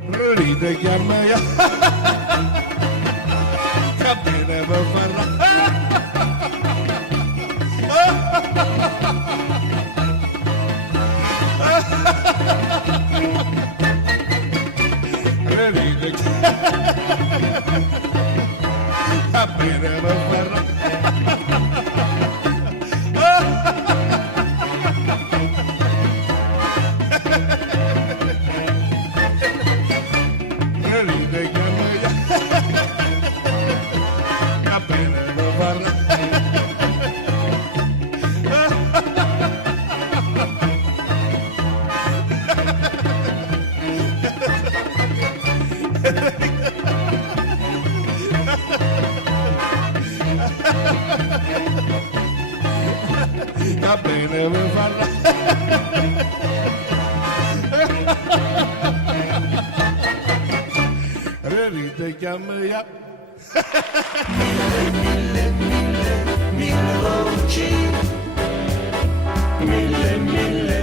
Ride chiama capire per farla. Ride capire per farla. Ride chiama capire per farla. Va bene per farla. Ride chiama Mille voci, mille